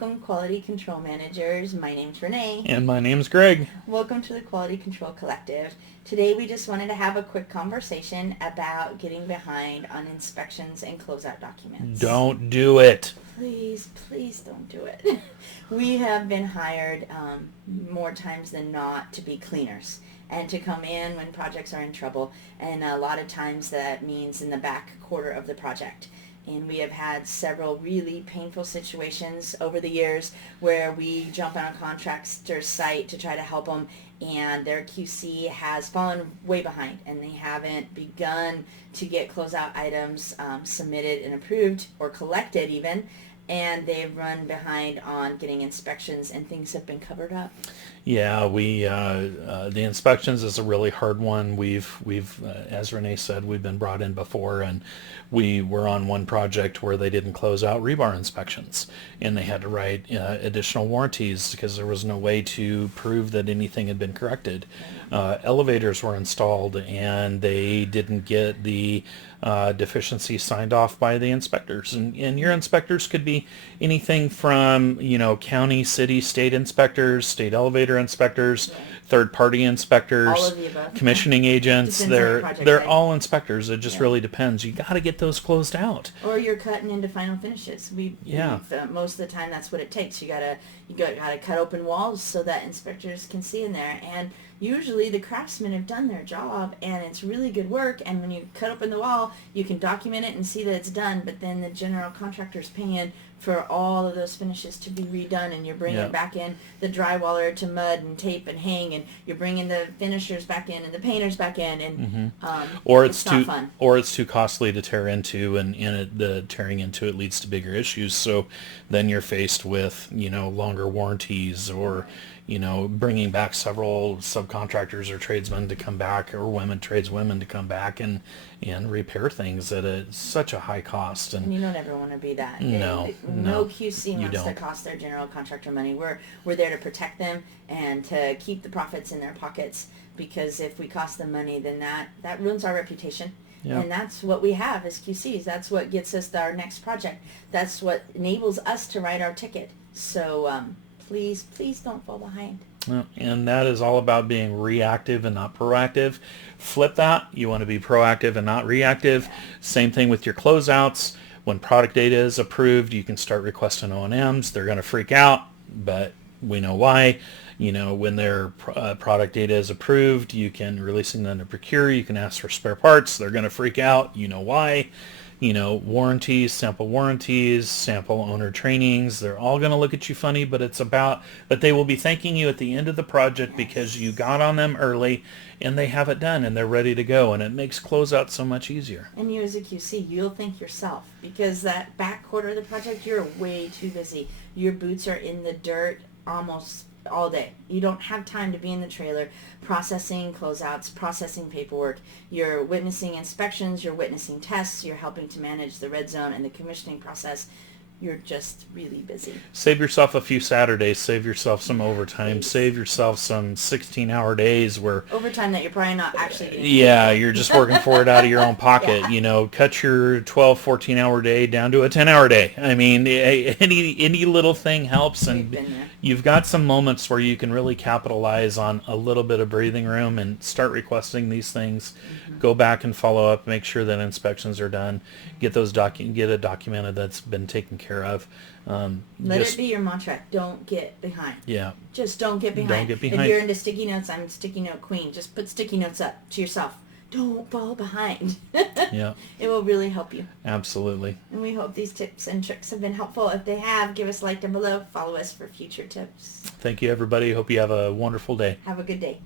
Welcome, Quality Control Managers. My name's Renee. And my name's Greg. Welcome to the Quality Control Collective. Today we just wanted to have a quick conversation about getting behind on inspections and closeout documents. Don't do it. Please don't do it. We have been hired more times than not to be cleaners and to come in when projects are in trouble, and a lot of times that means in the back quarter of the project. And we have had several really painful situations over the years where we jump on a contractor's site to try to help them, and their QC has fallen way behind, and they haven't begun to get closeout items submitted and approved or collected even, and they've run behind on getting inspections, and things have been covered up. Yeah, the inspections is a really hard one. We've as Renee said, we've been brought in before, and we were on one project where they didn't close out rebar inspections, and they had to write additional warranties because there was no way to prove that anything had been corrected. Elevators were installed, and they didn't get the deficiency signed off by the inspectors, and your inspectors could be anything from county, city, state inspectors, state elevator inspectors, third-party inspectors, All of the above. Commissioning agents. Depends on the project, They're right? all inspectors. It just really depends. You got to get those closed out. Or you're cutting into final finishes. Yeah. Most of the time that's what it takes. You gotta cut open walls so that inspectors can see in there. And usually the craftsmen have done their job, and it's really good work. And when you cut open the wall, you can document it and see that it's done. But then the general contractor's paying for all of those finishes to be redone, and you're bringing back in the drywaller to mud and tape and hang, and you're bringing the finishers back in and the painters back in, and Or it's not too fun. or it's too costly to tear into, and the tearing into it leads to bigger issues. So then you're faced with longer warranties, or bringing back several subcontractors or tradesmen to come back, or tradeswomen to come back and repair things at such a high cost. And you don't ever want to be that. No QC you wants to don't. cost their general contractor money. We're there to protect them and to keep the profits in their pockets, because if we cost them money, then that ruins our reputation. Yeah. And that's what we have as QCs. That's what gets us our next project. That's what enables us to write our ticket. So please don't fall behind. And that is all about being reactive and not proactive. Flip that. You want to be proactive and not reactive. Same thing with your closeouts. When product data is approved, you can start requesting O&Ms. They're going to freak out, but we know why. When their product data is approved, you can releasing them to procure. You can ask for spare parts. They're going to freak out. You know why. Warranties, sample owner trainings, they're all going to look at you funny, but they will be thanking you at the end of the project because you got on them early and they have it done and they're ready to go, and it makes closeout so much easier. And you as a QC, you'll thank yourself, because that back quarter of the project, you're way too busy. Your boots are in the dirt almost all day. You don't have time to be in the trailer processing closeouts, processing paperwork. You're witnessing inspections, you're witnessing tests, you're helping to manage the red zone and the commissioning process. You're just really busy. Save yourself a few Saturdays, save yourself some overtime, Please. save yourself some 16-hour days where Overtime that you're probably not actually getting. yeah, you're just working for it out of your own pocket. Cut your 12, 14-hour day down to a 10-hour day. I mean, any little thing helps, and We've been there. you've got some moments where you can really capitalize on a little bit of breathing room and start requesting these things. Go back and follow up, make sure that inspections are done, get it documented that's been taken care of. Let it be your mantra. Don't get behind. Yeah. Just don't get behind. Don't get behind. If you're into sticky notes, I'm sticky note queen. Just put sticky notes up to yourself. Don't fall behind. Yeah, It will really help you. absolutely. And we hope these tips and tricks have been helpful. If they have, give us a like down below. Follow us for future tips. Thank you, everybody. Hope you have a wonderful day. Have a good day.